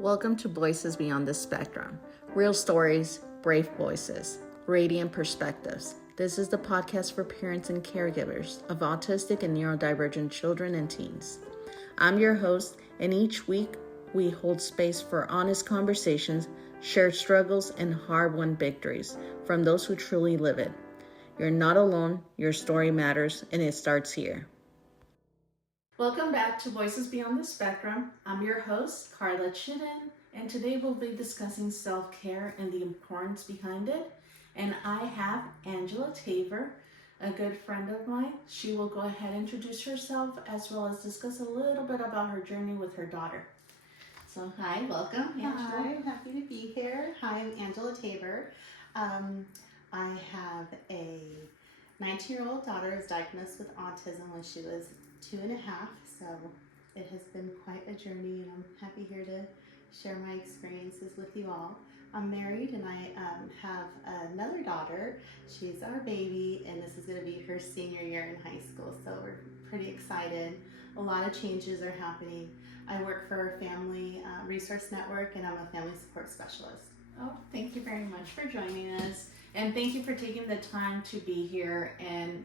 Welcome to Voices Beyond the Spectrum. Real stories, brave voices, radiant perspectives. This is the podcast for parents and caregivers of autistic and neurodivergent children and teens. I'm your host, and each week we hold space for honest conversations, shared struggles, and hard-won victories from those who truly live it. You're not alone, your story matters, and it starts here. Welcome back to Voices Beyond the Spectrum. I'm your host, Karla Chinen, and today we'll be discussing self-care and the importance behind it. And I have Angela Tabor, a good friend of mine. She will go ahead and introduce herself as well as discuss a little bit about her journey with her daughter. So hi, welcome, Angela. Hi, happy to be here. Hi, I'm Angela Tabor. I have a 19-year-old daughter who was diagnosed with autism when she was 2.5, so it has been quite a journey, and I'm happy here to share my experiences with you all. I'm married, and I have another daughter. She's our baby, and this is going to be her senior year in high school, so we're pretty excited. A lot of changes are happening. I work for a family resource network, and I'm a family support specialist. Oh, thank you very much for joining us, and thank you for taking the time to be here. And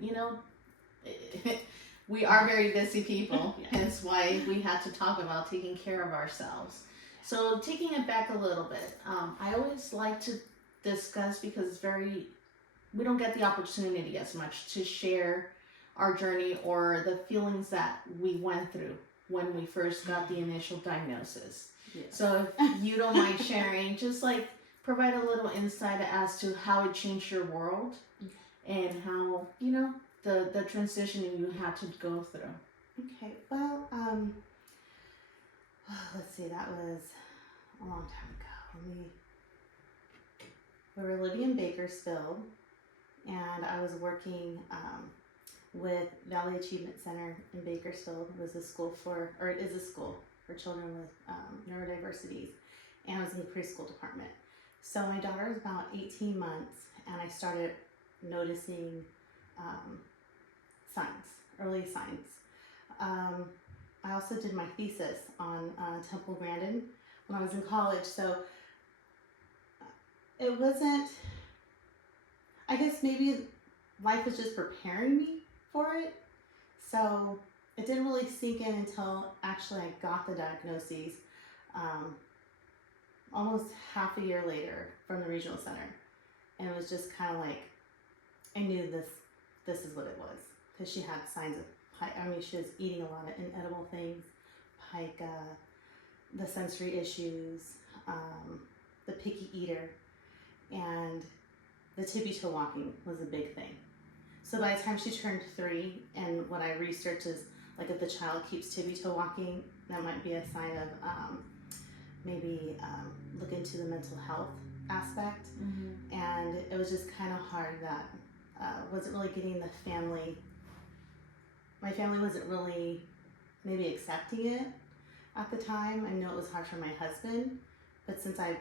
we are very busy people, hence why we had to talk about taking care of ourselves. So taking it back a little bit, I always like to discuss, because we don't get the opportunity as much to share our journey or the feelings that we went through when we first got the initial diagnosis. Yes. So if you don't mind sharing, just like provide a little insight as to how it changed your world and how, the transition you had to go through. Okay, well, let's see, that was a long time ago. We were living in Bakersfield, and I was working with Valley Achievement Center in Bakersfield. It was a school it is a school for children with neurodiversities, and I was in the preschool department. So my daughter was about 18 months, and I started noticing early signs. I also did my thesis on Temple Grandin when I was in college, so it wasn't, I guess maybe life was just preparing me for it, so it didn't really sink in until actually I got the diagnoses almost half a year later from the regional center, and it was just kind of like, I knew this is what it was, because she had signs of she was eating a lot of inedible things, pica, the sensory issues, the picky eater, and the tippy-toe walking was a big thing. So by the time she turned 3, and what I researched is, like, if the child keeps tippy-toe walking, that might be a sign of maybe look into the mental health aspect. Mm-hmm. And it was just kind of hard that wasn't really getting my family wasn't really maybe accepting it at the time. I know it was hard for my husband, but since I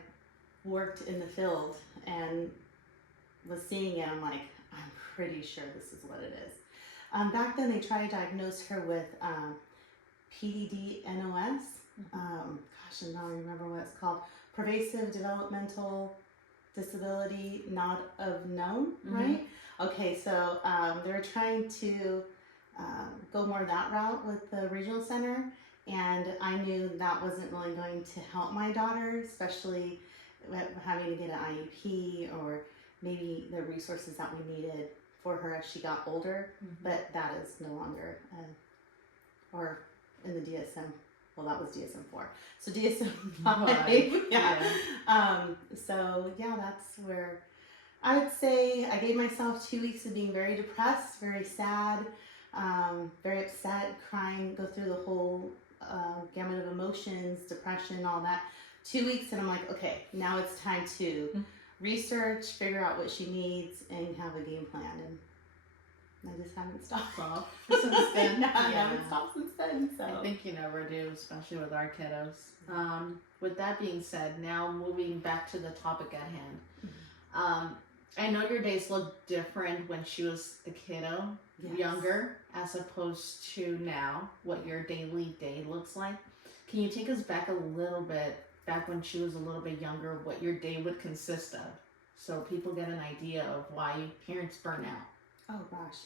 worked in the field and was seeing it, I'm like, I'm pretty sure this is what it is. Back then, they tried to diagnose her with PDD-NOS. I don't remember what it's called. Pervasive Developmental Disability Not of Known, mm-hmm. Right? Okay, so they were trying to go more that route with the regional center, and I knew that wasn't really going to help my daughter, especially having to get an IEP or maybe the resources that we needed for her as she got older. Mm-hmm. But that is no longer, or in the DSM. Well, that was DSM-4. So DSM-5, yeah. So yeah, that's where I would say I gave myself 2 weeks of being very depressed, very sad, very upset, crying, go through the whole gamut of emotions, depression, all that. 2 weeks, and I'm like, okay, now it's time to research, figure out what she needs, and have a game plan. And I just haven't stopped since then. I haven't stopped since then. So I think you never do, especially with our kiddos. With that being said, now moving back to the topic at hand. I know your days look different when she was a kiddo, yes, younger, as opposed to now, what your daily day looks like. Can you take us back a little bit back when she was a little bit younger, what your day would consist of, so people get an idea of why parents burn out. Oh gosh.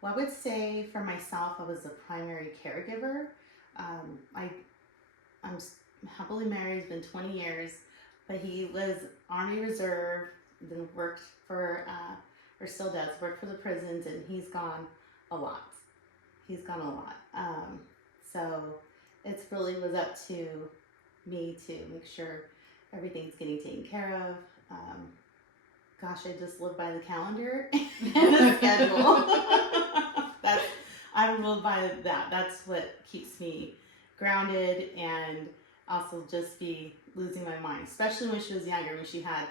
Well, I would say for myself, I was the primary caregiver. I'm happily married. It's been 20 years, but he was Army Reserve, then worked for, or still does, work for the prisons, and he's gone a lot. So it's really was up to me to make sure everything's getting taken care of. Gosh, I just live by the calendar and the schedule. I live by that. That's what keeps me grounded and also just be losing my mind, especially when she was younger, when she had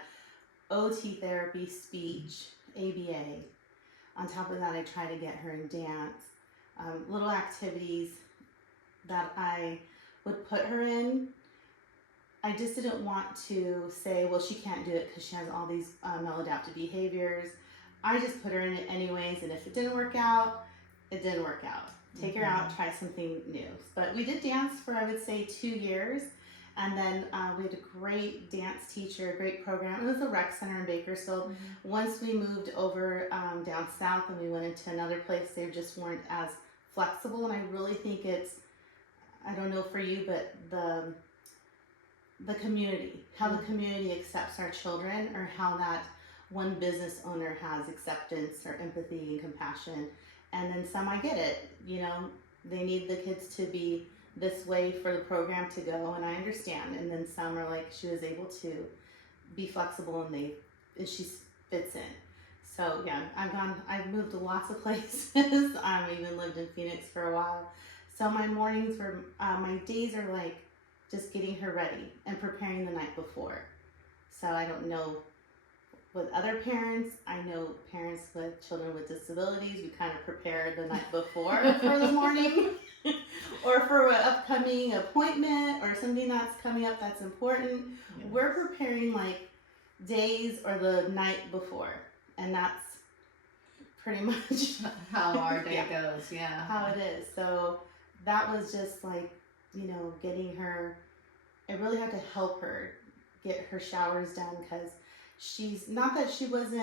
OT therapy, speech, ABA. On top of that, I try to get her in dance, little activities that I would put her in. I just didn't want to say, well, she can't do it because she has all these maladaptive behaviors. I just put her in it anyways, and if it didn't work out, it didn't work out. Take her out, try something new. But we did dance for, I would say, 2 years. And then we had a great dance teacher, a great program. It was a rec center in Bakersfield. Once we moved over down south and we went into another place, they just weren't as flexible. And I really think it's, I don't know for you, but the community, how the community accepts our children, or how that one business owner has acceptance or empathy and compassion. And then some, I get it, you know, they need the kids to be this way for the program to go, and I understand. And then some are like, she was able to be flexible and she fits in. So yeah, I've moved to lots of places. I even lived in Phoenix for a while. So my mornings were, my days are like just getting her ready and preparing the night before. So I don't know with other parents, I know parents with children with disabilities, we kind of prepare the night before for the morning or for an upcoming appointment or something that's coming up that's important. Yes. We're preparing like days or the night before, and that's pretty much how our day goes. Yeah, how it is. So that was just like, you know, getting her, I really had to help her get her showers done, because she's not that she was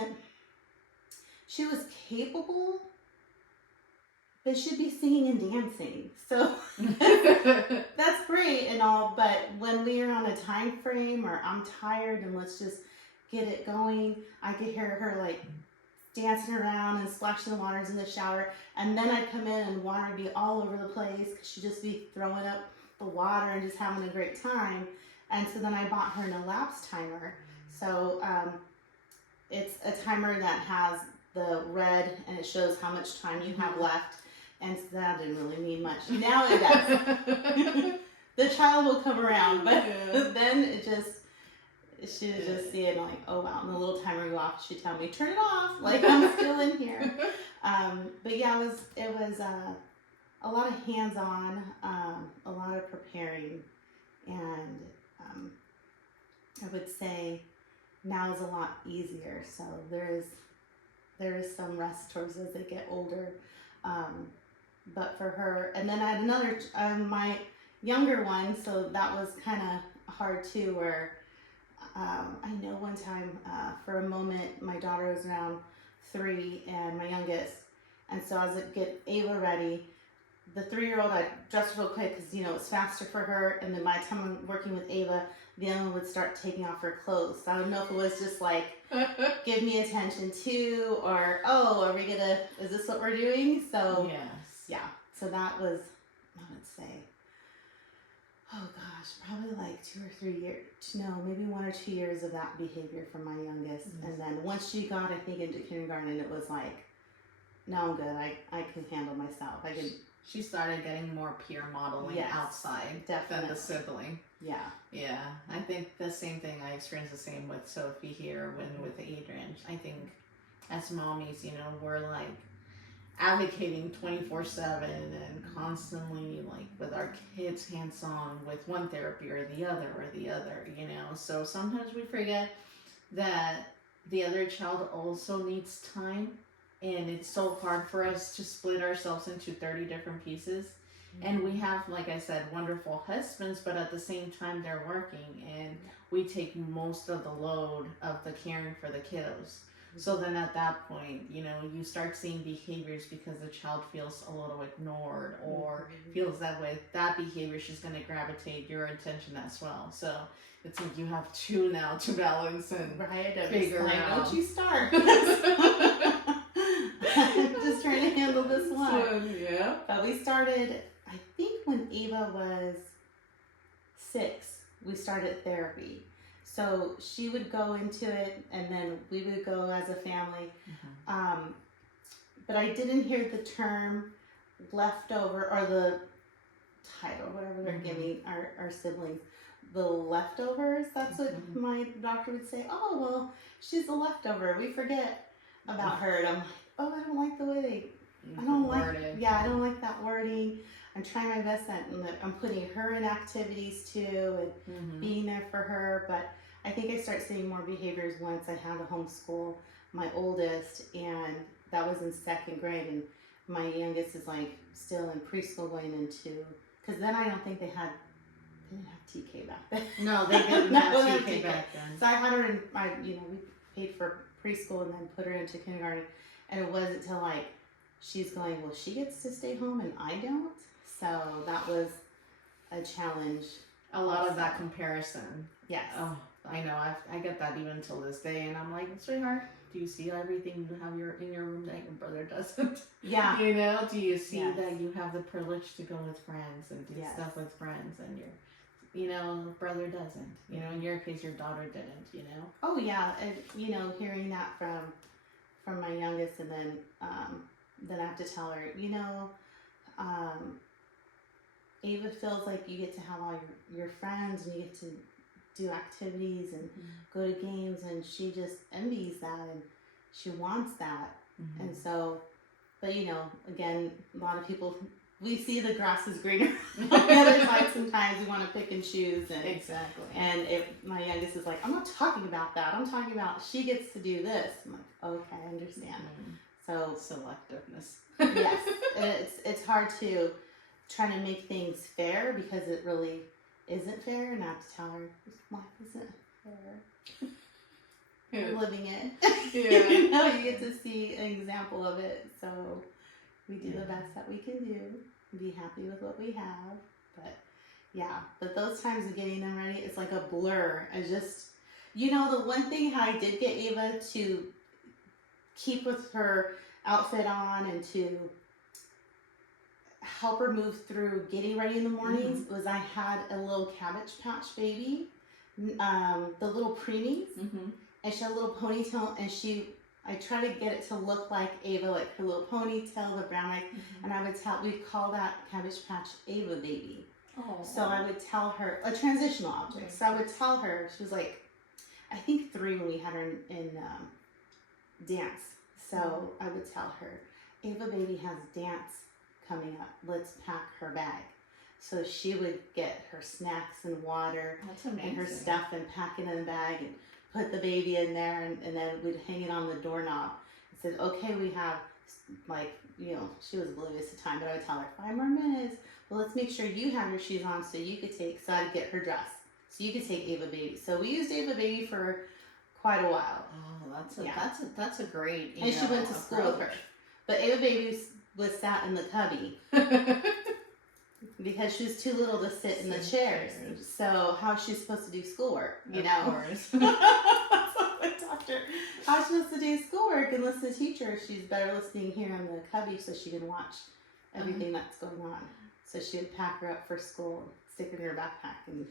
capable, but she'd be singing and dancing. So that's great and all, but when we are on a time frame or I'm tired and let's just get it going, I could hear her like dancing around and splashing the waters in the shower, and then I'd come in and water would be all over the place because she'd just be throwing up the water and just having a great time. And so then I bought her an elapsed timer. So it's a timer that has the red and it shows how much time you have left. And so that didn't really mean much. Now it does. The child will come around, but then it just, she would just see it and like, oh wow, and the little timer go off. She'd tell me, turn it off, like I'm still in here. But yeah, it was a lot of hands-on, a lot of preparing, and I would say now is a lot easier. So there is some rest towards as they get older. But for her, and then I had another, my younger one, so that was kind of hard too, where I know one time for a moment my daughter was around 3 and my youngest, and so I was like, get Ava ready. The 3-year-old, I dressed real quick because, you know, it's faster for her, and then by the time I'm working with Ava, the other one would start taking off her clothes. So I don't know if it was just like, give me attention too, or, oh, is this what we're doing? So, yes. Yeah. So that was, I would say, oh gosh, probably like 2 or 3 years, no, maybe 1 or 2 years of that behavior from my youngest. Mm-hmm. And then once she got, I think, into kindergarten, it was like, no, I'm good. I can handle myself. She started getting more peer modeling outside than the sibling. Yeah. Yeah. I think the same thing, I experienced the same with Sophie here with Adrian. I think as mommies, you know, we're like advocating 24/7 and constantly like with our kids hands-on with one therapy or the other, you know. So sometimes we forget that the other child also needs time. And it's so hard for us to split ourselves into 30 different pieces And we have, like I said, wonderful husbands, but at the same time they're working, and we take most of the load of the caring for the kiddos. So then at that point, you know, you start seeing behaviors because the child feels a little ignored or feels that way. That behavior, she's going to gravitate your attention as well. So it's like you have two now to balance and figure out. Don't you start. I'm just trying to handle this one. Yeah. But we started, I think when Ava was 6, we started therapy. So she would go into it, and then we would go as a family. But I didn't hear the term leftover, or the title, whatever they're giving our siblings. The leftovers, that's what my doctor would say. Oh, well, she's a leftover. We forget about her. And I'm like, oh, I don't like the way I don't like that wording. I'm trying my best at, I'm putting her in activities too, and being there for her. But I think I start seeing more behaviors once I had to homeschool my oldest, and that was in 2nd grade, and my youngest is like still in preschool going into, because then I don't think they didn't have TK back then. No, they didn't have TK back then. So I had her in, we paid for preschool and then put her into kindergarten, and it wasn't until like she's going, well, she gets to stay home and I don't. So that was a challenge. A lot of that comparison. Yes. Oh, I know. I get that even till this day, and I'm like, sweetheart, do you see everything you have in your room that your brother doesn't? Yeah. You know, do you see that you have the privilege to go with friends and do stuff with friends, and your brother doesn't. You know, in your case, your daughter didn't. You know. Oh yeah, and hearing that from my youngest, and then I have to tell her, Ava feels like you get to have all your friends, and you get to do activities and go to games, and she just envies that, and she wants that. And so, but again, a lot of people, we see the grass is greener on the other side. Sometimes we want to pick and choose, and and my youngest is like, I'm not talking about that, I'm talking about she gets to do this. I'm like, okay, I understand. So selectiveness. Yes, it's hard to try to make things fair, because it really isn't fair, and I have to tell her life isn't fair. I'm living it. You get to see an example of it, so we do the best that we can do, be happy with what we have. But those times of getting them ready, it's like a blur. I just, the one thing how I did get Ava to keep with her outfit on and to help her move through getting ready in the mornings was I had a little Cabbage Patch baby, the little preemies, and she had a little ponytail, and I try to get it to look like Ava, like her little ponytail, the brown eyes, and we'd call that Cabbage Patch Ava baby. Oh. So I would tell her, a transitional object. So I would tell her, she was like, I think 3 when we had her in dance. So I would tell her, Ava baby has dance coming up, let's pack her bag. So she would get her snacks and water and her stuff and pack it in the bag and put the baby in there, and then we'd hang it on the doorknob. I said, okay, we have, she was oblivious to time, but I would tell her 5 more minutes. Well, let's make sure you have your shoes on so I'd get her dressed. So you could take Ava baby. So we used Ava baby for quite a while. Oh, that's a great, and she went to school with her. But Ava baby was sat in the cubby because she was too little to sit in the chairs. So how's she supposed to do schoolwork? Of course. So I taught her how's she supposed to do schoolwork and listen to teacher. She's better listening here in the cubby so she can watch everything that's going on. So she would pack her up for school, stick her in her backpack, and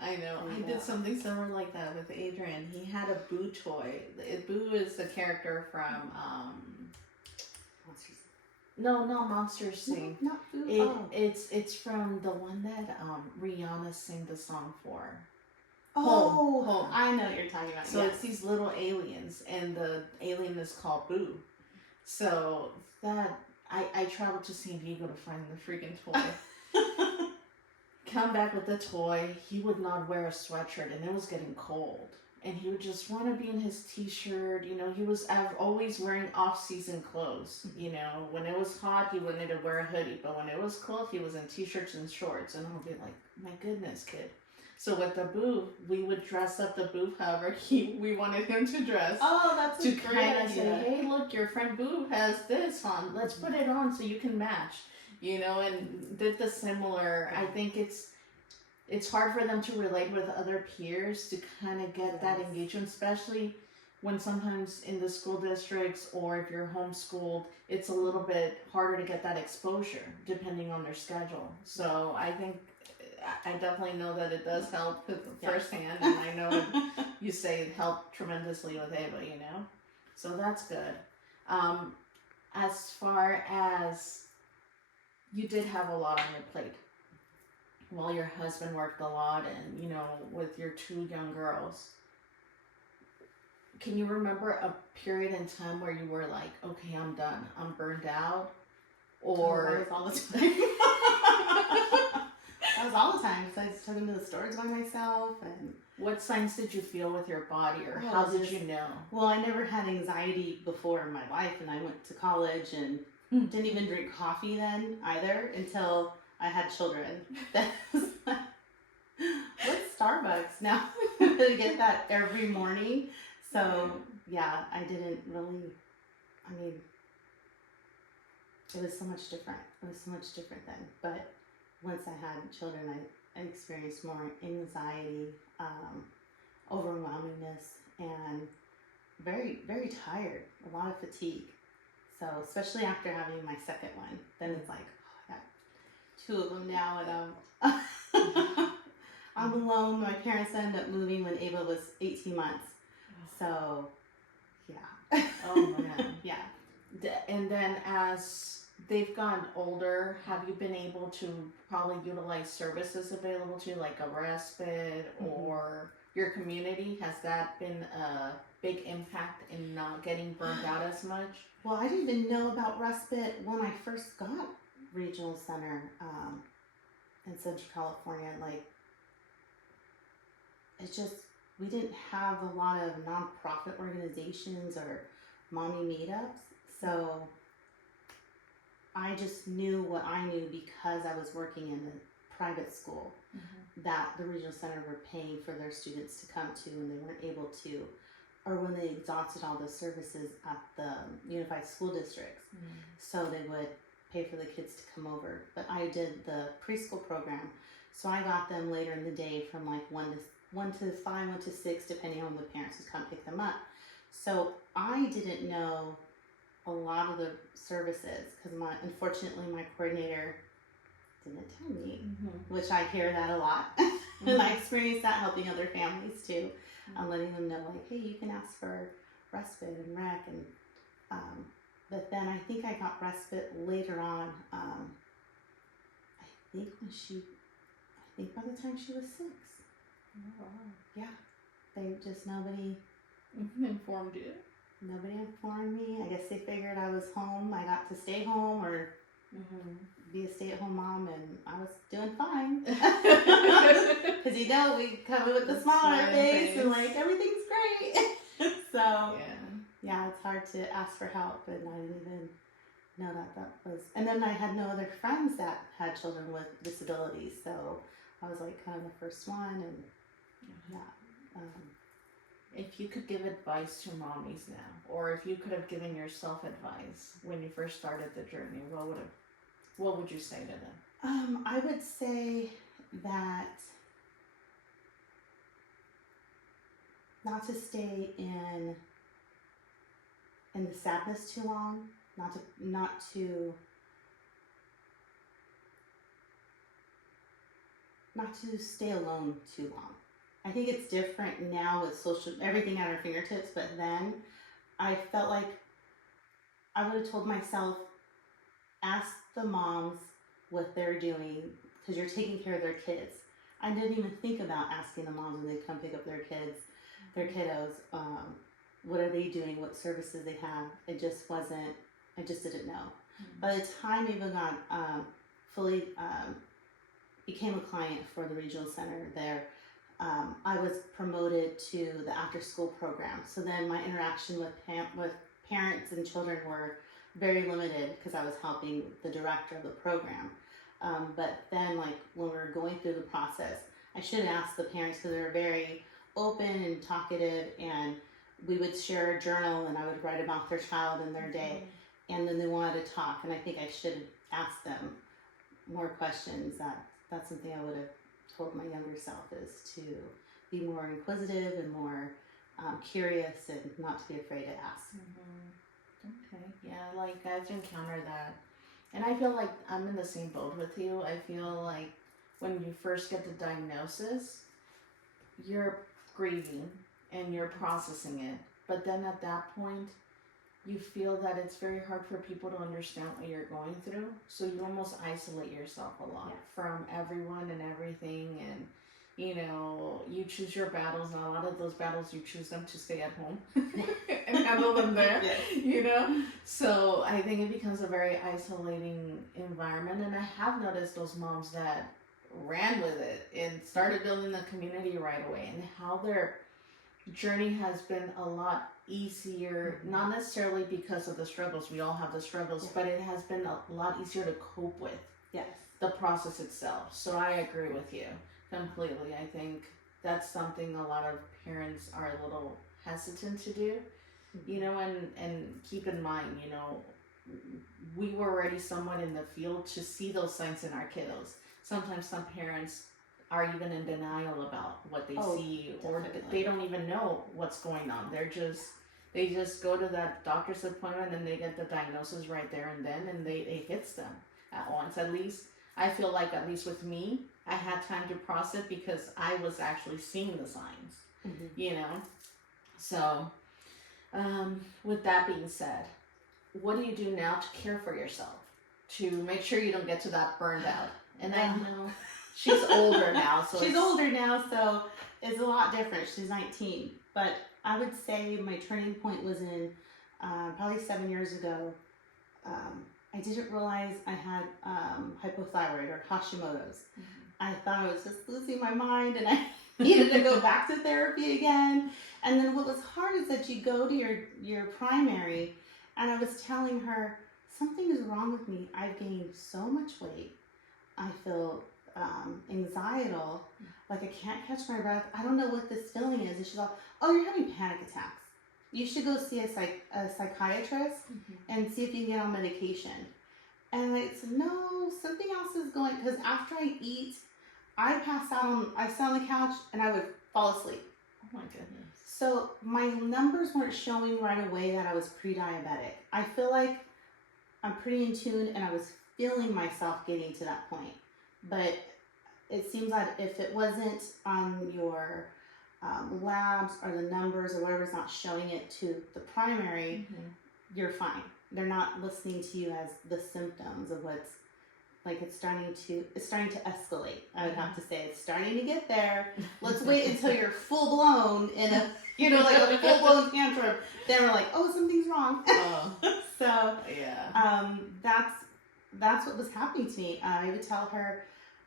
I know. I did something similar like that with Adrian. He had a Boo toy. Boo is a character from No, not Monsters Sing. No, not Boo. It's from the one that Rihanna sang the song for. Home. I know what you're talking about. So it's these little aliens, and the alien is called Boo. So that I traveled to San Diego to find the freaking toy. Come back with the toy. He would not wear a sweatshirt, and it was getting cold. and he would just want to be in his t-shirt. You know, he was always wearing off-season clothes. You know, when it was hot, he wanted to wear a hoodie, but when it was cold, he was in t-shirts and shorts. And I'll be like, my goodness, kid. So with the booth, we would dress up the booth however we wanted him to dress. Oh, that's to a great kind of idea. say, hey, look, your friend Boo has this on. Let's put it on so you can match. You know, and did the similar. I think it's hard for them to relate with other peers to kind of get that engagement, especially when sometimes in the school districts or if you're homeschooled, it's a little bit harder to get that exposure depending on their schedule. So I think I definitely know that it does help firsthand, and I know you say it helped tremendously with Ava, you know? So that's good. As far as you did have a lot on your plate. Well, your husband worked a lot, and, you know, with your 2 young girls. Can you remember a period in time where you were like, okay, I'm done, I'm burned out? Or all the time. That was all the time. So I just took him to the stores by myself. And what signs did you feel with your body, or how did you know? Well, I never had anxiety before in my life, and I went to college and didn't even drink coffee then either until I had children. What's Starbucks now? To get that every morning. So yeah, I didn't really. I mean, it was so much different. It was so much different then, but. Once I had children, I experienced more anxiety, overwhelmingness, and very, very tired, a lot of fatigue. So, especially after having my second one, then it's like, oh, I got 2 of them now, and I'm alone. My parents ended up moving when Ava was 18 months. So, yeah. Oh, man. Yeah. And then as they've gotten older, have you been able to probably utilize services available to you, like a respite or your community? Has that been a big impact in not getting burned out as much? Well, I didn't even know about respite when I first got Regional Center in Central California. Like, it's just, we didn't have a lot of nonprofit organizations or mommy meetups. So I just knew what I knew because I was working in a private school that the Regional Center were paying for their students to come to, and they weren't able to, or when they exhausted all the services at the Unified School Districts. So they would pay for the kids to come over. But I did the preschool program, so I got them later in the day from like 1 to 5, 1 to 6, depending on the parents would come pick them up. So I didn't know a lot of the services because unfortunately my coordinator didn't tell me, which I hear that a lot. And I experienced that helping other families too, letting them know like, hey, you can ask for respite and rec, and but then I think I got respite later on. I think by the time she was 6. Oh, wow. Yeah, they just nobody informed you. Nobody informed me. I guess they figured I was home. I got to stay home or be a stay-at-home mom, and I was doing fine. Because you know, we come with the smile on our face and like everything's great. So yeah, it's hard to ask for help, and I didn't even know that was. And then I had no other friends that had children with disabilities, so I was like kind of the first one, and yeah. If you could give advice to mommies now, or if you could have given yourself advice when you first started the journey, what would you say to them? I would say that not to stay in the sadness too long, not to stay alone too long. I think it's different now with everything at our fingertips, but then I felt like I would have told myself, ask the moms what they're doing because you're taking care of their kids. I didn't even think about asking the moms when they come pick up their kiddos, what are they doing, what services they have. I just didn't know. By the time Ava got fully became a client for the Regional Center there, I was promoted to the after school program. So then my interaction with parents and children were very limited because I was helping the director of the program. But then, like, when we were going through the process, I should ask the parents because they were very open and talkative, and we would share a journal and I would write about their child and their day, and then they wanted to talk, and I think I should ask them more questions. That's something I would have told my younger self, is to be more inquisitive and more curious and not to be afraid to ask. Okay, yeah, like I've encountered that, and I feel like I'm in the same boat with you. I feel like when you first get the diagnosis, you're grieving and you're processing it, but then at that point you feel that it's very hard for people to understand what you're going through, so you almost isolate yourself a lot from everyone and everything, and you know, you choose your battles, and a lot of those battles you choose them to stay at home and handle them there. You know, so I think it becomes a very isolating environment, and I have noticed those moms that ran with it and started building the community right away, and how their journey has been a lot easier, not necessarily because of the struggles, we all have the struggles, but it has been a lot easier to cope with the process itself. So I agree with you completely. I think that's something a lot of parents are a little hesitant to do, you know, and keep in mind, you know, we were already somewhat in the field to see those signs in our kiddos. Sometimes some parents are even in denial about what they see, or they don't even know what's going on. They just go to that doctor's appointment and they get the diagnosis right there and then, and it hits them at once. At least I feel like, at least with me, I had time to process because I was actually seeing the signs, you know. So with that being said, what do you do now to care for yourself, to make surned you don't get to that burned out? And I know she's older now, so it's a lot different. She's 19, but I would say my turning point was in probably 7 years ago. I didn't realize I had hypothyroid, or Hashimoto's. I thought I was just losing my mind, and I needed to go back to therapy again. And then what was hard is that you go to your primary, and I was telling her, something is wrong with me. I've gained so much weight. I feel anxietal, like I can't catch my breath. I don't know what this feeling is. And she's like, oh, you're having panic attacks. You should go see a psychiatrist and see if you can get on medication. And I said, no, something else is going, because after I eat, I pass out I sit on the couch and I would fall asleep. Oh my goodness. So my numbers weren't showing right away that I was pre-diabetic. I feel like I'm pretty in tune, and I was feeling myself getting to that point. But it seems like if it wasn't on your labs or the numbers or whatever's not showing it to the primary, you're fine. They're not listening to you as the symptoms of what's, like, it's starting to escalate. I would have to say it's starting to get there. Let's wait until you're full blown in a, you know, like a full blown tantrum. Then we're like, oh, something's wrong. So that's what was happening to me. I would tell her,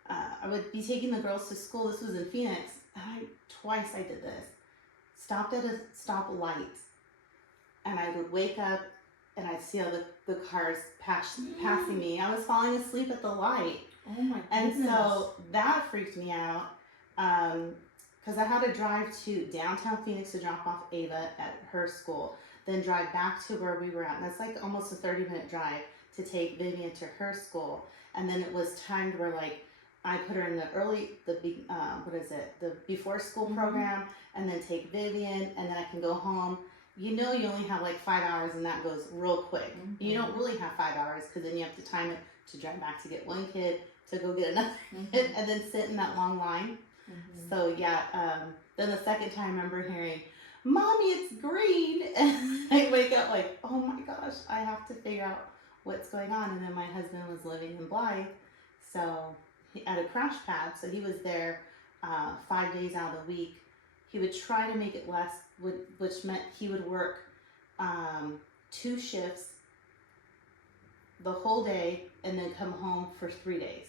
I would be taking the girls to school. This was in Phoenix. Twice I did this. Stopped at a stoplight, and I would wake up and I'd see all the cars passing me. I was falling asleep at the light. Oh my goodness. And so that freaked me out, because I had to drive to downtown Phoenix to drop off Ava at her school, then drive back to where we were at. And that's like almost a 30-minute drive to take Vivian to her school. And then it was timed where, like, I put her in the before school program, and then take Vivian, and then I can go home. You know, you only have like 5 hours, and that goes real quick. You don't really have 5 hours, because then you have to time it to drive back to get one kid, to go get another kid, and then sit in that long line. So yeah, then the second time I remember hearing, "Mommy, it's green," and I wake up like, oh my gosh, I have to figure out what's going on. And then my husband was living in Blythe, so at a crash pad, so he was there 5 days out of the week. He would try to make it less, which meant he would work 2 shifts the whole day, and then come home for 3 days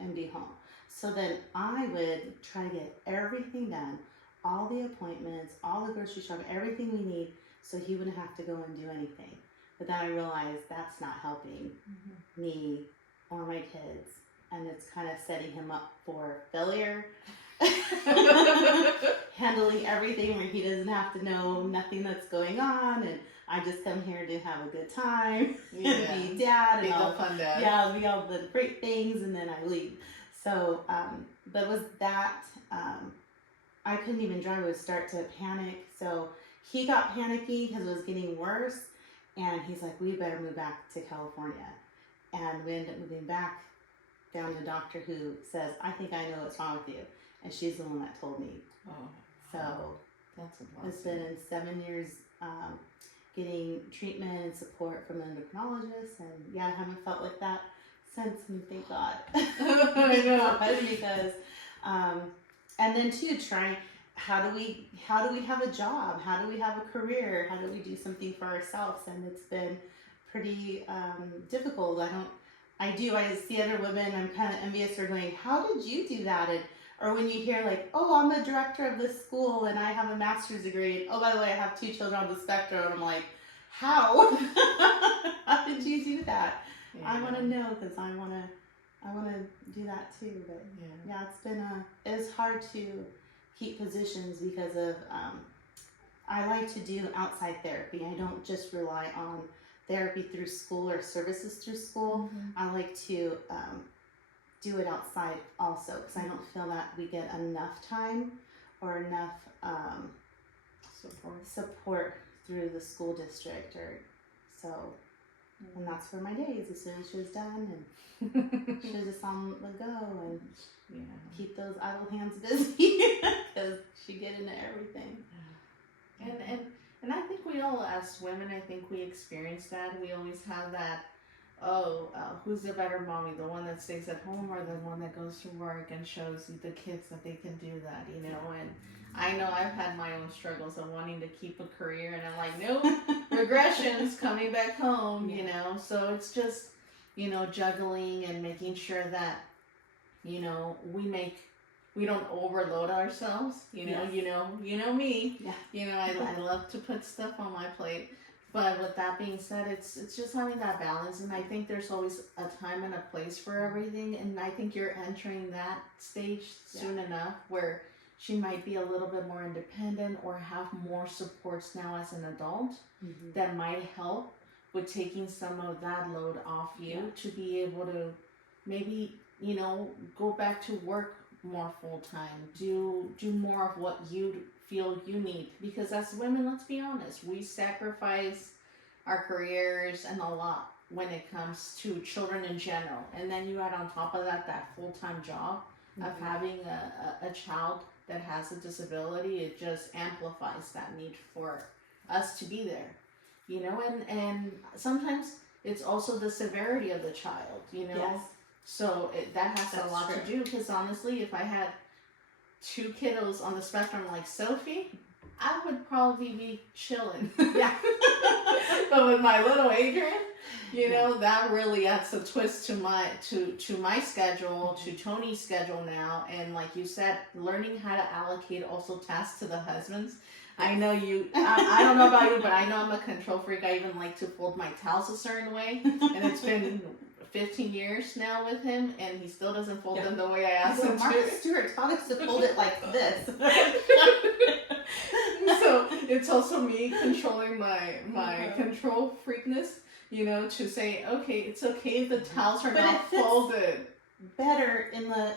and be home. So then I would try to get everything done, all the appointments, all the grocery shopping, everything we need, so he wouldn't have to go and do anything. But then I realized that's not helping me or my kids, and it's kind of setting him up for failure. Handling everything where he doesn't have to know nothing that's going on, and I just come here to have a good time and be dad and all fun dad. Yeah, be all the great things, and then I leave. So, but was that I couldn't even drive. I would start to panic. So he got panicky because it was getting worse, and he's like, "We better move back to California." And we ended up moving back down to a doctor who says, "I think I know what's wrong with you," and she's the one that told me. Oh, So that's a it's been in 7 years getting treatment and support from an endocrinologist, and yeah, I haven't felt like that since, and thank God. I know. Because and then too, trying how do we have a job, how do we have a career, how do we do something for ourselves, and it's been pretty difficult. I see other women, I'm kind of envious, or going, how did you do that? And or when you hear like, oh, I'm a director of this school and I have a master's degree, and oh, by the way, I have 2 children on the spectrum, and I'm like, how? How did you do that? Yeah. I want to know, because I want to do that too. But yeah, it's hard to keep positions because of I like to do outside therapy. I don't just rely on therapy through school or services through school. I like to do it outside also, because I don't feel that we get enough time or enough support through the school district, or so. And that's where my days, as soon as she was done, and she was just on the go, and keep those idle hands busy, because she get into everything. And I think we all, as women, I think we experience that. We always have that, who's the better mommy, the one that stays at home or the one that goes to work and shows the kids that they can do that, you know? And I know I've had my own struggles of wanting to keep a career, and I'm like, nope, regressions coming back home, you know? So it's just, juggling and making sure that, we don't overload ourselves, you know me, I love to put stuff on my plate. But with that being said, it's just having that balance, and I think there's always a time and a place for everything, and I think you're entering that stage soon enough where she might be a little bit more independent or have more supports now as an adult that might help with taking some of that load off you to be able to maybe, go back to work more full time, do more of what you feel you need, because as women, let's be honest, we sacrifice our careers and a lot when it comes to children in general, and then you add on top of that full-time job of having a child that has a disability. It just amplifies that need for us to be there, and sometimes it's also the severity of the child, Yes. So that has That's a lot true. to do, because honestly, if I had 2 kiddos on the spectrum like Sophie, I would probably be chilling. Yeah. But with my little Adrian, that really adds a twist to my schedule, to Tony's schedule now. And like you said, learning how to allocate also tasks to the husbands. I know I don't know about you, but I know I'm a control freak. I even like to fold my towels a certain way. And it's been 15 years now with him, and he still doesn't fold them the way I asked him to. Marcus Stewart taught us to fold it like this. So it's also me controlling my control freakness, to say, okay, it's okay if the towels are not folded. Better in the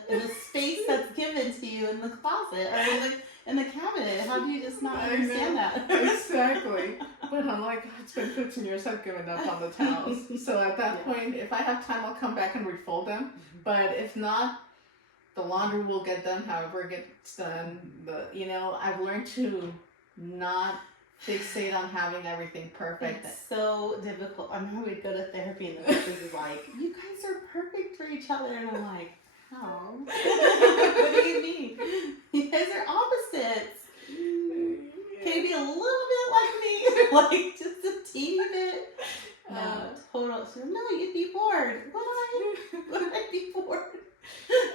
space that's given to you in the closet or in the cabinet. How do you just not understand that? Exactly. But I'm like, it's been 15 years I've given up on the towels. So at that point, if I have time, I'll come back and refold them. But if not, the laundry will get done however it gets done. I've learned to not fixate on having everything perfect. It's so difficult. I remember we'd go to therapy and the therapist is like, you guys are perfect for each other. And I'm like, how? What do you mean? You guys are opposites. Can you be a little bit like me? Like just a teeny bit? No, total. She goes, no, you'd be bored. What? I'd be bored.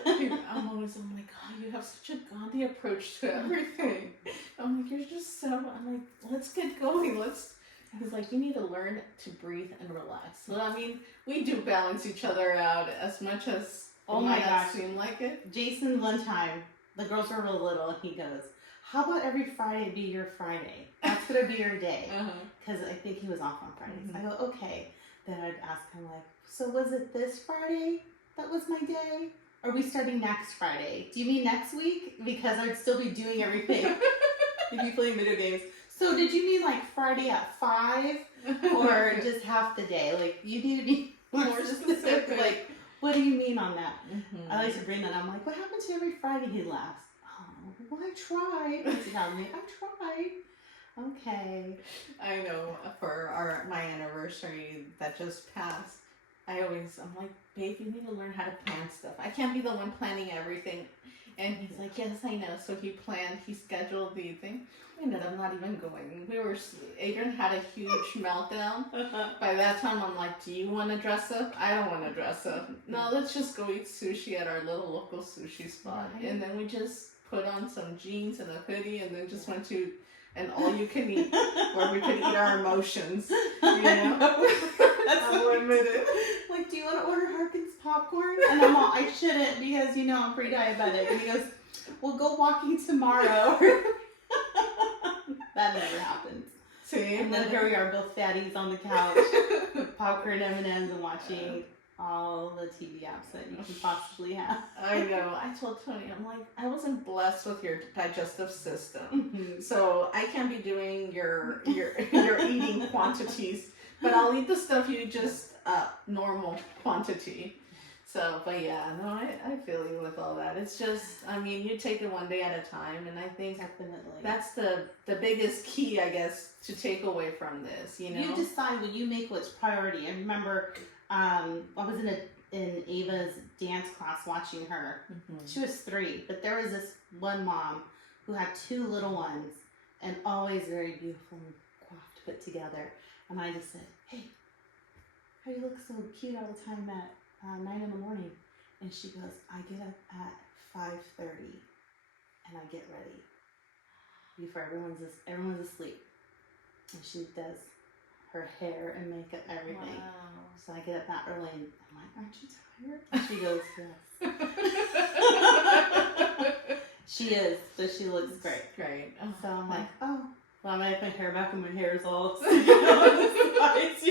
I'm like, oh, you have such a Gandhi approach to everything. I'm like, you're just so, I'm like, let's get going. He's like, you need to learn to breathe and relax. So, I mean, we do balance each other out as much as Oh it my might not gosh. seem like it. Jason, one time, the girls were real little, and he goes, how about every Friday be your Friday? That's going to be your day. Because I think he was off on Fridays. I go, okay. Then I'd ask him, like, so was it this Friday that was my day? Are we starting next Friday? Do you mean next week? Because I'd still be doing everything. If you playing video games. So did you mean like Friday at 5? Or just half the day? Like, you need to be more specific. Like, what do you mean on that? I like to bring that. I'm like, what happened to every Friday? He laughs. Oh, well, I tried. I tried. Okay. I know, for my anniversary that just passed, I'm like, babe, you need to learn how to plan stuff. I can't be the one planning everything. And he's like, yes, I know. So he scheduled the thing. We ended up not even going. Adrian had a huge meltdown. By that time, I'm like, do you want to dress up? I don't want to dress up. No, let's just go eat sushi at our little local sushi spot. Right. And then we just put on some jeans and a hoodie and then just went to an all-you-can-eat where we could eat our emotions. You know? I'll admit it. Like, do you want to order Harkins popcorn? And I'm all, I shouldn't because, I'm pre-diabetic. And he goes, we'll go walking tomorrow. That never happens. See? And then here we are, both fatties on the couch with popcorn, M&Ms, and watching all the TV apps that you can possibly have. I know. I told Tony, I'm like, I wasn't blessed with your digestive system. So I can't be doing your eating quantities. But I'll eat the stuff you just normal quantity. So, but yeah, no, I feel you with all that. It's just, I mean, you take it one day at a time, and I think definitely that's the biggest key, I guess, to take away from this. You decide when you make what's priority. I remember, I was in Ava's dance class watching her. She was 3, but there was this one mom who had 2 little ones, and always very beautiful and coiffed, put together. And I just said, hey, how you look so cute all the time at 9 in the morning? And she goes, I get up at 5:30 and I get ready before everyone's asleep. And she does her hair and makeup, everything. Wow. So I get up that early and I'm like, aren't you tired? And she goes, yes. She is, so she looks great. Great. Oh, so I'm like, oh. Well, I'm gonna have my hair back and my hair is all sticking on the sides,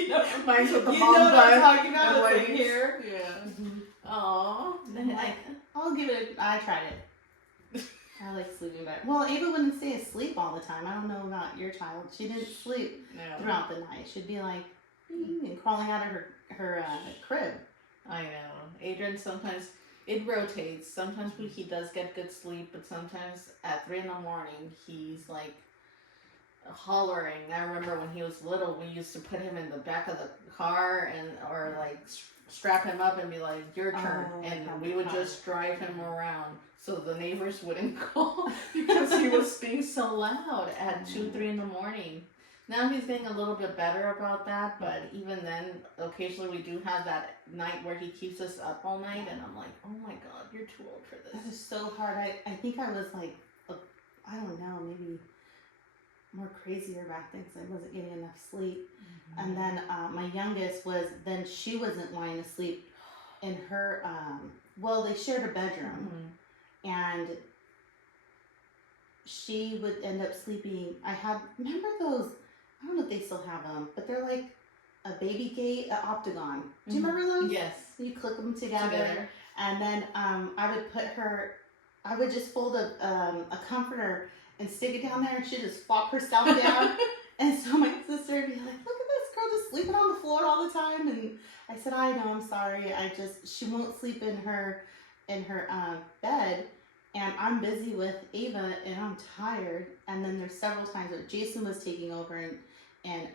Mine's with the you bun. know what I'm talking about? And It's like here. Yeah. Aww. I'm like, I'll give it I tried it. I like sleeping better. Well, Ava wouldn't stay asleep all the time. I don't know about your child. She didn't sleep throughout the night. She'd be like, and crawling out of her crib. I know. Adrian sometimes, it rotates. Sometimes he does get good sleep, but sometimes at 3 in the morning, he's like, hollering. I remember when he was little, we used to put him in the back of the car or like strap him up and be like, your turn. And we would just drive him around so the neighbors wouldn't call because he was being so loud at 2, 3 in the morning. Now he's getting a little bit better about that, but even then, occasionally we do have that night where he keeps us up all night, and I'm like, oh my God, you're too old for this. That is so hard. I think I was like, I don't know, maybe more crazier back then because I wasn't getting enough sleep. And then my youngest she wasn't wanting to sleep in her, they shared a bedroom. And she would end up sleeping. Remember those, I don't know if they still have them, but they're like a baby gate, an octagon. Do you remember those? Yes. You click them together. And then I would just fold a comforter and stick it down there, and she'd just flop herself down. And so my sister would be like, look at this girl just sleeping on the floor all the time. And I said, I know, I'm sorry. She won't sleep in her bed. And I'm busy with Ava, and I'm tired. And then there's several times where Jason was taking over and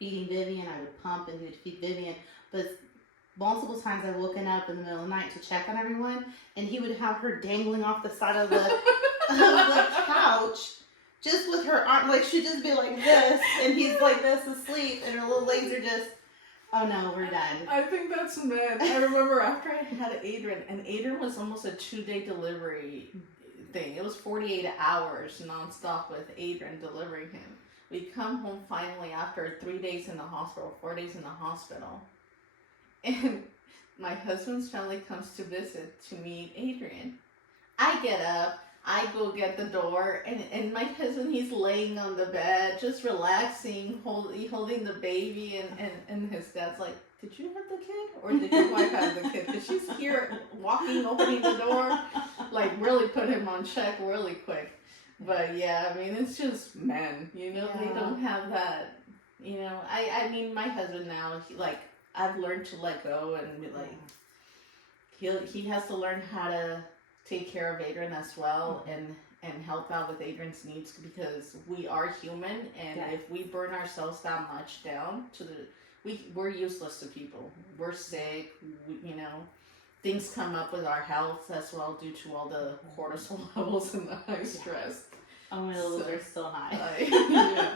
feeding Vivian. I would pump, and he would feed Vivian. But multiple times I've woken up in the middle of the night to check on everyone, and he would have her dangling off the side of the couch, just with her arm, like she'd just be like this, and he's like this asleep, and her little legs are just Oh no, we're done. I think that's men. I remember after I had Adrian, and Adrian was almost a 2-day delivery thing. It was 48 hours nonstop with Adrian delivering him. We come home finally after 3 days in the hospital, 4 days in the hospital. And my husband's family comes to visit to meet Adrian. I get up, I go get the door, and my husband, he's laying on the bed, just relaxing, holding the baby, and his dad's like, did you have the kid? Or did your wife have the kid? Because she's here walking, opening the door, like really put him on check really quick. But yeah, I mean, it's just men, you know, they don't have that, you know, I mean, my husband now, I've learned to let go and be like, he has to learn how to take care of Adrian as well and help out with Adrian's needs, because we are human, and if we burn ourselves that much down we're useless to people. We're sick, you know, things come up with our health as well due to all the cortisol levels and the high stress. Oh, my levels are so high. Yeah.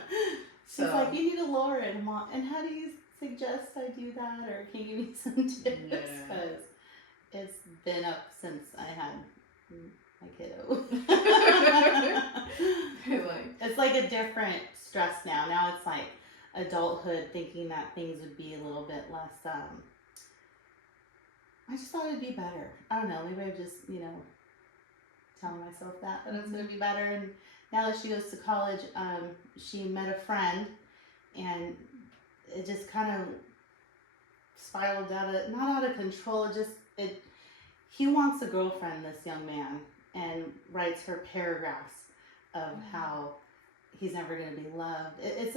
So it's like, you need to lower it, Mom. And how do you suggest I do that? Or can you give me some tips? Because it's been up since I had my kiddo. It's like a different stress now. Now it's like adulthood, thinking that things would be a little bit less, I just thought it'd be better. I don't know, maybe I'm just, you know, telling myself that it's going to be better. And now that she goes to college, she met a friend, and it just kind of spiraled not out of control, he wants a girlfriend, this young man, and writes her paragraphs of how he's never going to be loved. It's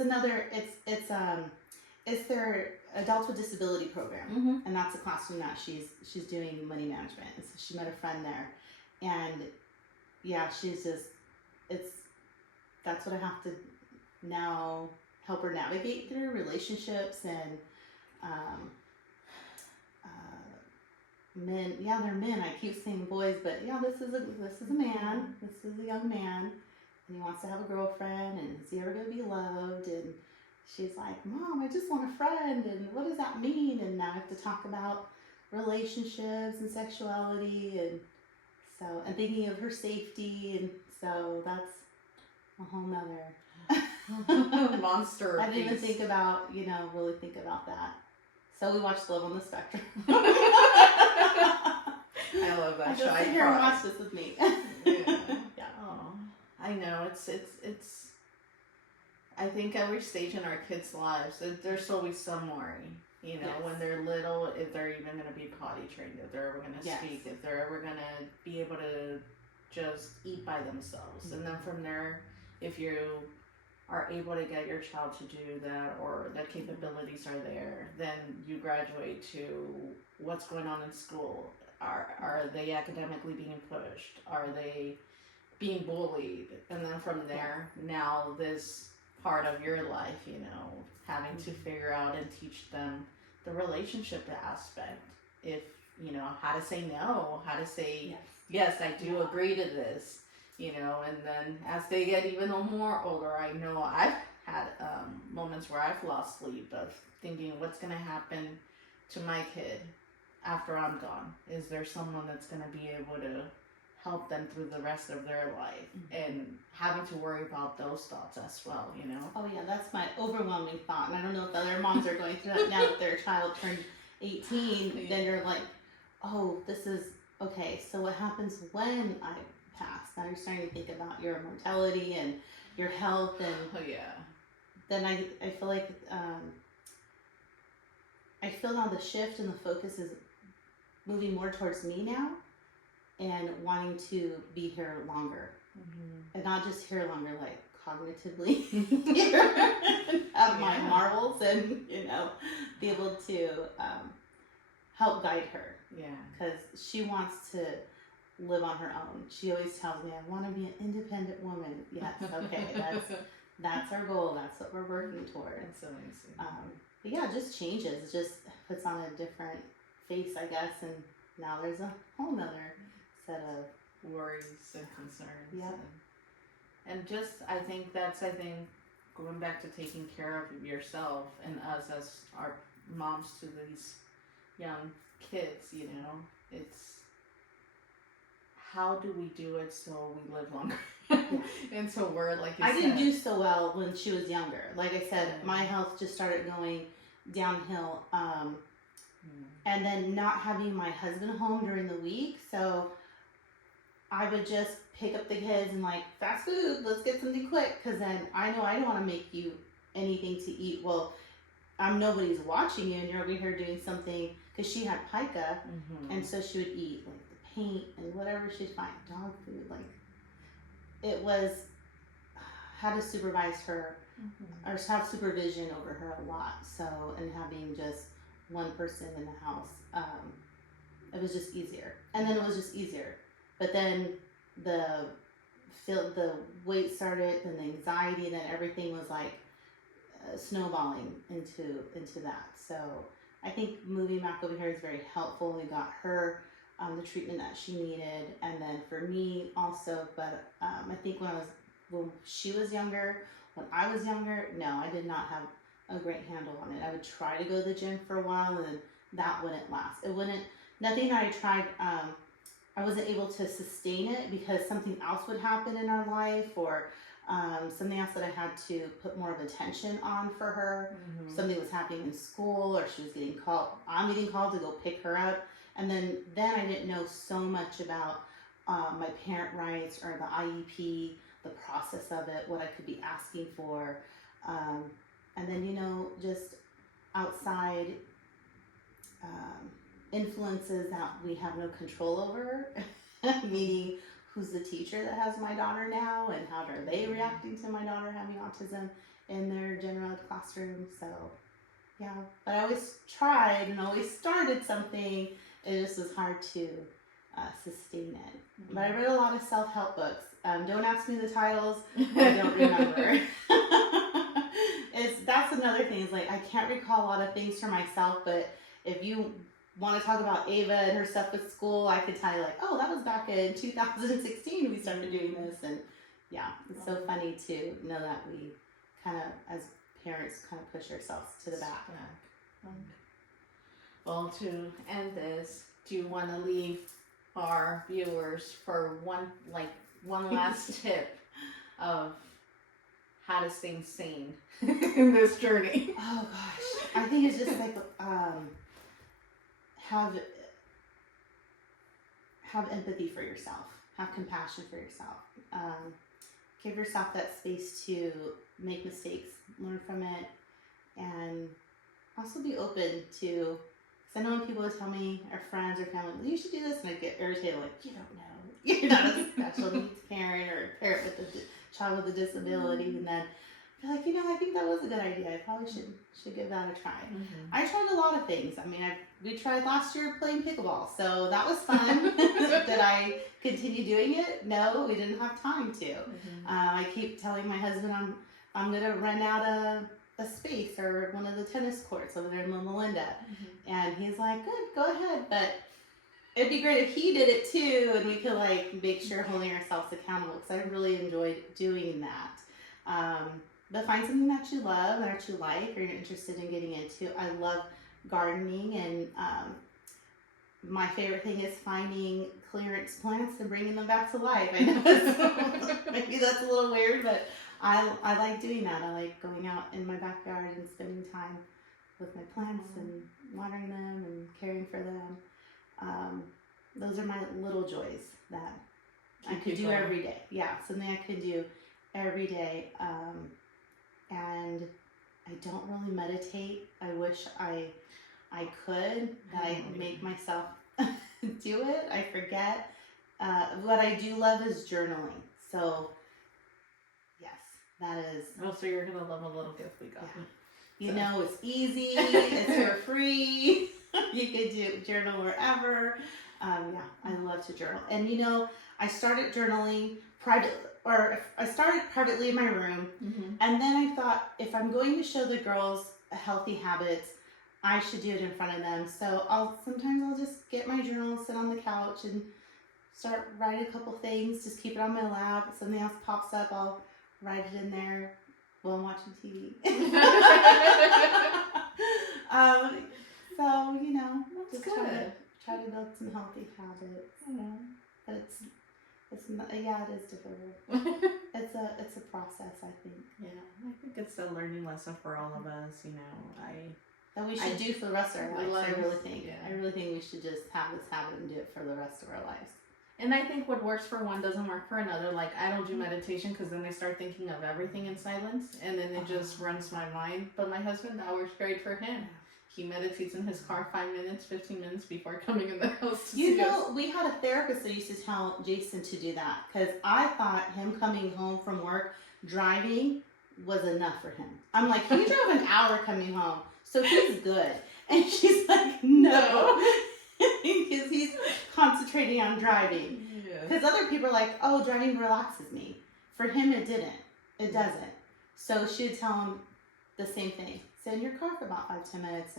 their adults with disability program, and that's a classroom that she's doing money management. And so she met a friend there, and yeah, she's just, that's what I have to now help her navigate through relationships and men. Yeah, they're men. I keep saying boys, but yeah, this is a man. This is a young man, and he wants to have a girlfriend, and is he ever going to be loved? And she's like, Mom, I just want a friend, and what does that mean? And now I have to talk about relationships and sexuality, and thinking of her safety, and so that's a whole nother monster. I didn't even really think about that. So we watched Love on the Spectrum. I love that show. Just sit here and watch this with me. Yeah. Oh, I know. It's. I think every stage in our kids' lives, there's always some worry. You know, when they're little, if they're even going to be potty trained, if they're ever going to speak, if they're ever going to be able to just eat by themselves. And then from there, if you are able to get your child to do that, or the capabilities are there, then you graduate to what's going on in school. Are they academically being pushed? Are they being bullied? And then from there, now this part of your life, you know, having to figure out and teach them the relationship aspect. If, you know, how to say no, how to say, yes, I do agree to this, you know. And then as they get even more older, I know I've had moments where I've lost sleep of thinking, what's going to happen to my kid after I'm gone? Is there someone that's going to be able to help them through the rest of their life? And having to worry about those thoughts as well, you know? Oh yeah, that's my overwhelming thought. And I don't know if other moms are going through that now that their child turned 18. Then you're like, oh, this is, okay, so what happens when I pass? Now you're starting to think about your mortality and your health. And then I feel like, I feel now the shift and the focus is moving more towards me now, and wanting to be here longer, and not just here longer, like cognitively have my marbles, and, you know, be able to help guide her, because she wants to live on her own. She always tells me, I want to be an independent woman. Yes, okay, that's our goal. That's what we're working toward. That's amazing. But yeah, it just changes. It just puts on a different face, I guess, and now there's a whole nother set of worries and concerns. Yep. And just, I think going back to taking care of yourself, and us as our moms to these young kids, you know, it's how do we do it so we live longer? And so we're like you I said, didn't do so well when she was younger. Like I said, my health just started going downhill. And then not having my husband home during the week. So I would just pick up the kids and like, fast food, let's get something quick. Because then I know I don't want to make you anything to eat. Well, nobody's watching you and you're over here doing something. Because she had pica. And so she would eat like the paint and whatever she'd find, dog food. Like it was how to supervise her or have supervision over her a lot. So, and having just one person in the house, it was just easier. And then it was just easier. But then the weight started, then the anxiety, then everything was like snowballing into that. So I think moving back over here is very helpful. We got her the treatment that she needed, and then for me also. But I think when she was younger, when I was younger, no, I did not have a great handle on it. I would try to go to the gym for a while, and then that wouldn't last. It wouldn't. Nothing that I tried. I wasn't able to sustain it because something else would happen in our life, or something else that I had to put more of attention on for her. Something was happening in school, or she was getting called. I'm getting called to go pick her up, and then I didn't know so much about my parent rights or the IEP, the process of it, what I could be asking for, and then just outside influences that we have no control over, meaning who's the teacher that has my daughter now, and how are they reacting to my daughter having autism in their general ed classroom. So yeah, but I always tried and always started something. It just was hard to sustain it. But I read a lot of self-help books. Don't ask me the titles, I don't remember. That's another thing, is like I can't recall a lot of things for myself, but if you want to talk about Ava and her stuff with school, I could tell you like, oh, that was back in 2016 we started doing this. And yeah, it's so funny to know that we kind of, as parents, kind of push ourselves to the back. Well, to end this, do you want to leave our viewers for one last tip of how to stay sane in this journey? Oh gosh, I think it's just like have empathy for yourself, have compassion for yourself, give yourself that space to make mistakes, learn from it, and also be open to, because I know when people tell me, or friends or family, you should do this, and I get irritated, like, you don't know, you're not a special needs parent or a parent with a child with a disability, and then you're like, I think that was a good idea, I probably should give that a try. I tried a lot of things. I mean, we tried last year playing pickleball, so that was fun. Did I continue doing it? No, we didn't have time to. I keep telling my husband I'm gonna rent out a space or one of the tennis courts over there in Loma Linda, and he's like, good, go ahead, but it'd be great if he did it too, and we could like make sure holding ourselves accountable, because I really enjoyed doing that. But find something that you love or that you like or you're interested in getting into. I love gardening, and my favorite thing is finding clearance plants and bringing them back to life. I know maybe that's a little weird, but I like doing that. I like going out in my backyard and spending time with my plants and watering them and caring for them. Those are my little joys that I could do every day. Yeah, something I could do every day. And I don't really meditate. I wish I could. I make myself do it. I forget. What I do love is journaling. So yes, that is. Oh, so you're gonna love a little gift we got. Yeah. It's easy. It's for free. You could journal wherever. Yeah, I love to journal. And I started journaling I started privately in my room, and then I thought, if I'm going to show the girls healthy habits, I should do it in front of them. So sometimes I'll just get my journal, sit on the couch, and start writing a couple things. Just keep it on my lap. If something else pops up, I'll write it in there while I'm watching TV. So, you know, That's just good. try to build some healthy habits. But it's not, yeah, it is difficult. It's a process, I think. Yeah, I think it's a learning lesson for all of us. You know, That we should do for the rest of our lives. lives, I really think. yeah. I really think we should just have this habit and do it for the rest of our lives. And I think what works for one doesn't work for another. Like, I don't do meditation because then I start thinking of everything in silence, and then it just runs my mind. But my husband, that works great for him. He meditates in his car 5 minutes, 15 minutes before coming in the house. You know, we had a therapist that used to tell Jason to do that because I thought him coming home from work driving was enough for him. I'm like, he drove an hour coming home, so he's good. And she's like, no. Because he's concentrating on driving. Because other people are like, oh, driving relaxes me. For him, it didn't. It doesn't. So she'd tell him the same thing. Sit in your car for about 5-10 minutes,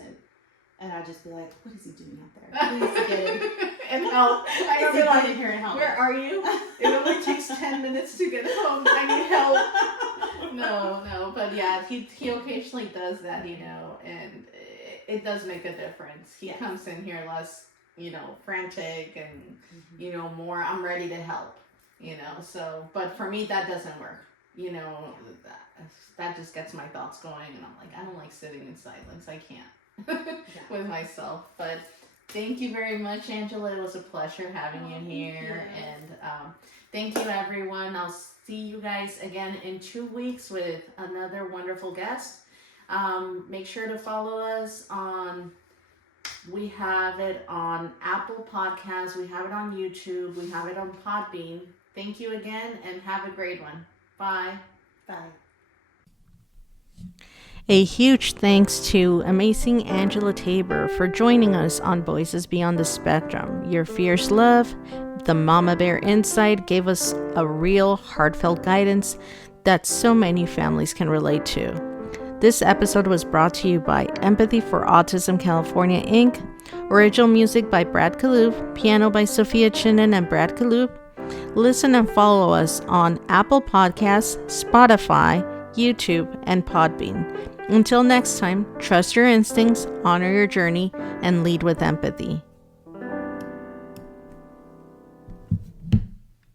and I'd just be like, what is he doing out there? Please get in. And help. I don't Get like, in here and help. where are you? It only takes 10 minutes to get home. I need help. No. But yeah, he occasionally does that, you know, and it does make a difference. He comes in here less, you know, frantic and, you know, more, I'm ready to help, you know. So, but for me, that doesn't work. You know, that just gets my thoughts going, and I'm like, I don't like sitting in silence. I can't with myself. But thank you very much, Angela. It was a pleasure having you here. And thank you, everyone. I'll see you guys again in 2 weeks with another wonderful guest. Make sure to follow us on, we have it on Apple Podcasts, we have it on YouTube, we have it on Podbean. Thank you again, and have a great one. Bye. Bye. A huge thanks to amazing Angela Tabor for joining us on Voices Beyond the Spectrum. Your fierce love, the Mama Bear insight gave us a real heartfelt guidance that so many families can relate to. This episode was brought to you by Empathy for Autism California, Inc., original music by Brad Kaloob, piano by Sophia Chinen and Brad Kaloob. Listen and follow us on Apple Podcasts, Spotify, YouTube, and Podbean. Until next time, trust your instincts, honor your journey, and lead with empathy.